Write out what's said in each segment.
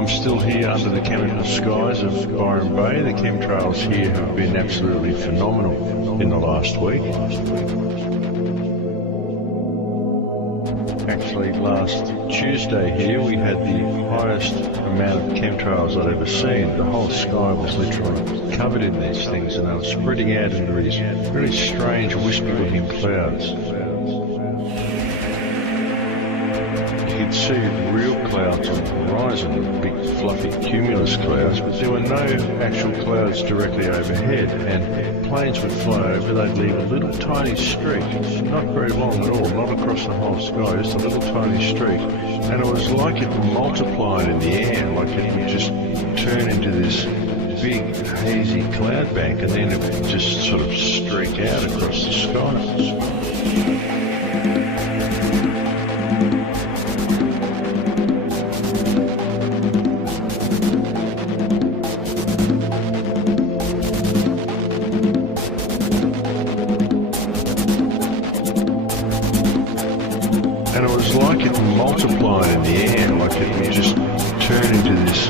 I'm still here under the chemical skies of Byron Bay. The chemtrails here have been absolutely phenomenal in the last week. Actually, last Tuesday here we had the highest amount of chemtrails I'd ever seen. The whole sky was literally covered in these things, and they were spreading out into these really strange wispy-looking clouds. You could see real clouds on the horizon, big fluffy cumulus clouds, but there were no actual clouds directly overhead, and planes would fly over, they'd leave a little tiny streak, not very long at all, not across the whole sky, just a little tiny streak, and it was like it multiplied in the air, like it would just turn into this big hazy cloud bank, and then it would just sort of streak out across the sky. And it was like it multiplied in the air, like it would just turn into this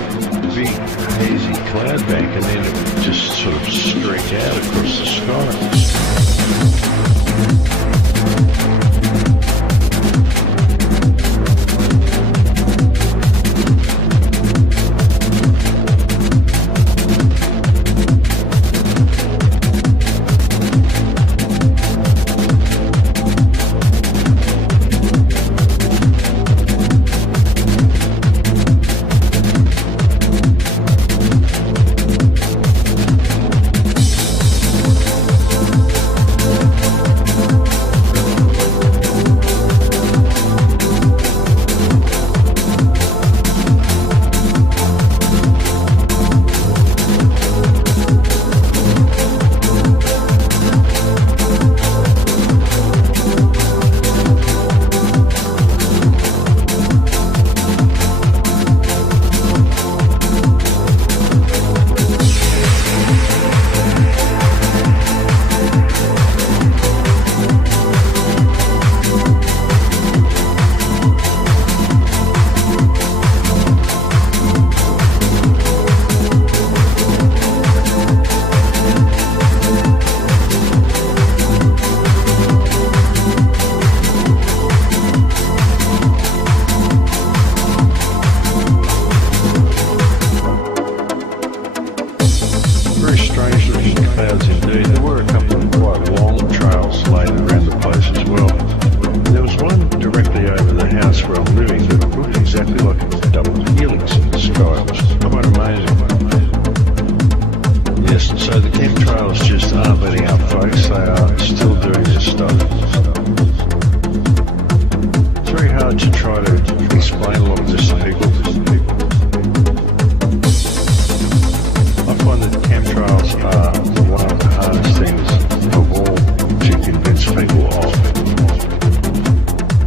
big hazy cloud bank, and then it would just sort of streak out across the sky. Clouds indeed. There were a couple of quite long trails laid around the place as well. There was one directly over the house where I'm living that looked exactly like a double helix in the sky. It was quite amazing. Yes, so the chemtrails just aren't letting up, folks. They are still doing this stuff. It's very hard to try to explain a lot of this to people. I find that chemtrails are one of the hardest things of all to convince people of.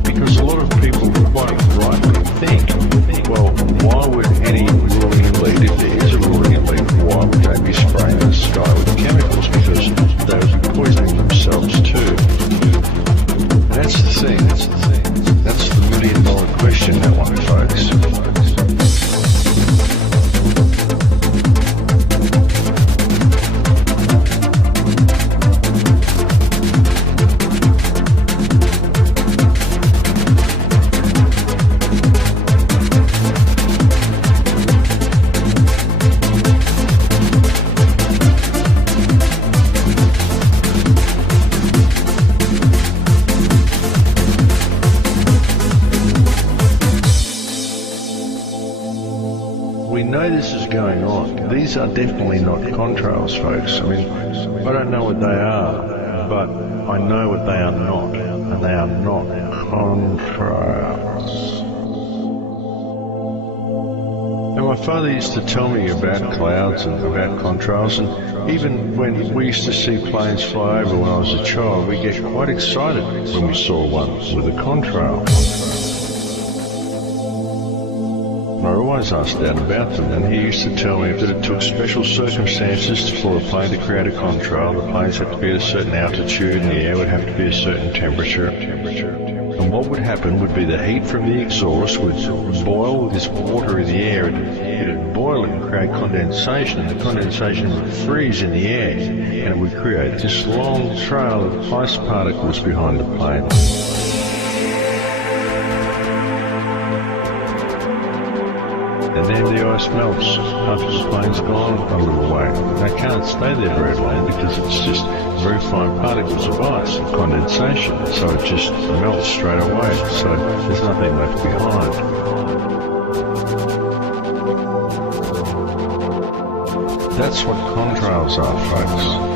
Because a lot of people quite rightly think, well, why would any ruling elite, if there is a ruling elite, why would they be spraying the sky with chemicals? Because they would be poisoning themselves too. And that's the thing. That's the million-dollar question, that one, folks. We know this is going on. These are definitely not contrails, folks. I mean, I don't know what they are, but I know what they are not, and they are not contrails. And my father used to tell me about clouds and about contrails, and even when we used to see planes fly over when I was a child, we get quite excited when we saw one with a contrail. I always asked Dad about them, and he used to tell me that it took special circumstances for a plane to create a contrail. The planes had to be at a certain altitude, and the air would have to be a certain temperature. And And what would happen would be the heat from the exhaust would boil this water in the air, it'd boil and create condensation, and the condensation would freeze in the air, and it would create this long trail of ice particles behind the plane. And then the ice melts after the plane's gone a little way. They can't stay there very long because it's just very fine particles of ice and condensation, so it just melts straight away, so there's nothing left behind. That's what contrails are, folks.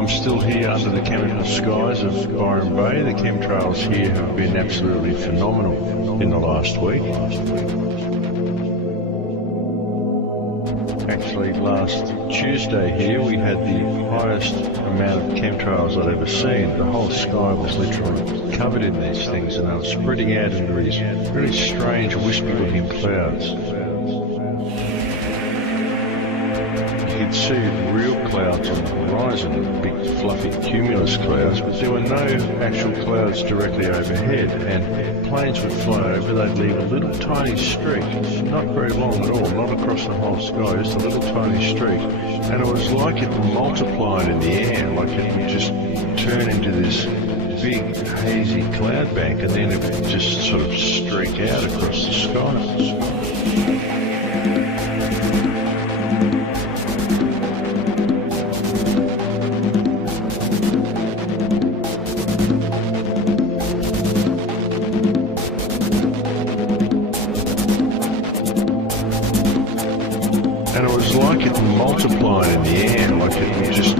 I'm still here under the chemical skies of Byron Bay. The chemtrails here have been absolutely phenomenal in the last week. Actually, last Tuesday here we had the highest amount of chemtrails I'd ever seen. The whole sky was literally covered in these things, and they were spreading out into these really strange wispy looking clouds. you'd see real clouds on the horizon, big fluffy cumulus clouds, but there were no actual clouds directly overhead, and planes would fly over, they'd leave a little tiny streak, not very long at all, not across the whole sky, just a little tiny streak, and it was like it multiplied in the air, like it would just turn into this big hazy cloud bank, and then it would just sort of streak out across the sky. And it was like it multiplied in the air, like it would just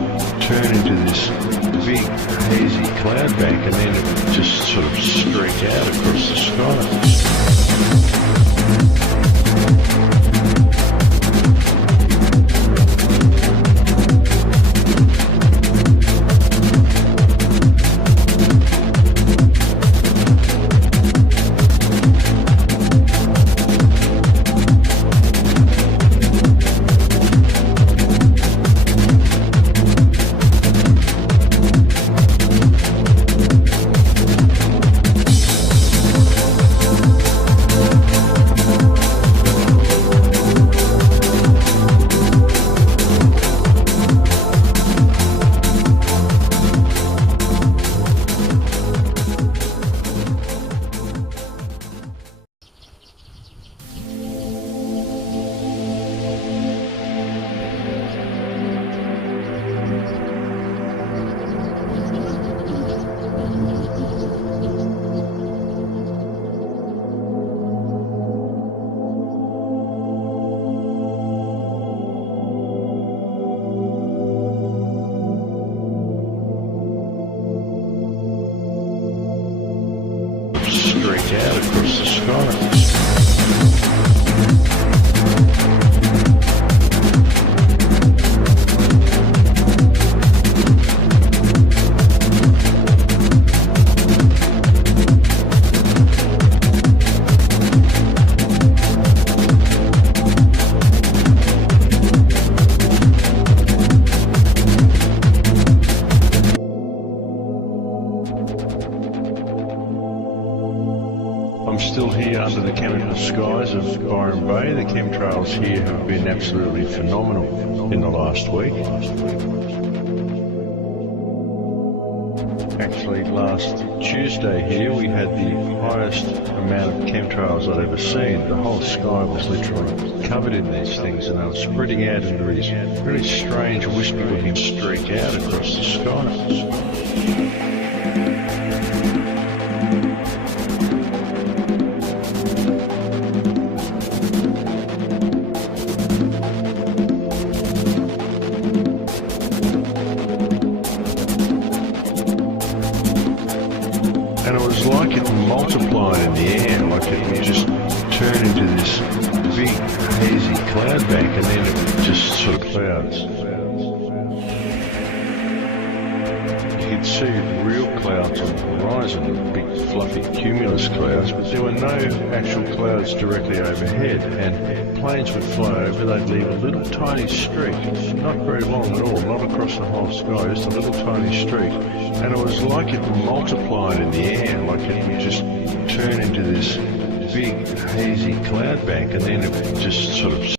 turn into this big hazy cloud bank, and then it would just sort of streak out across the sky. Straight out across the sky. I'm still here under the chemical skies of Byron Bay. The chemtrails here have been absolutely phenomenal in the last week. Actually, last Tuesday here we had the highest amount of chemtrails I'd ever seen. The whole sky was literally covered in these things, and they were spreading out into these really strange wispy looking streak out across the sky. And it was like it multiplied in the air, like it would just turn into this big hazy cloud bank, and then it would just sort of clouds. You could see real clouds on the horizon, big fluffy cumulus clouds, but there were no actual clouds directly overhead, and planes would fly over, they'd leave a little tiny streak, not very long at all, not across the whole sky, just a little tiny streak, and it was like it multiplied in the air, like it would just turn into this big hazy cloud bank, and then it would just sort of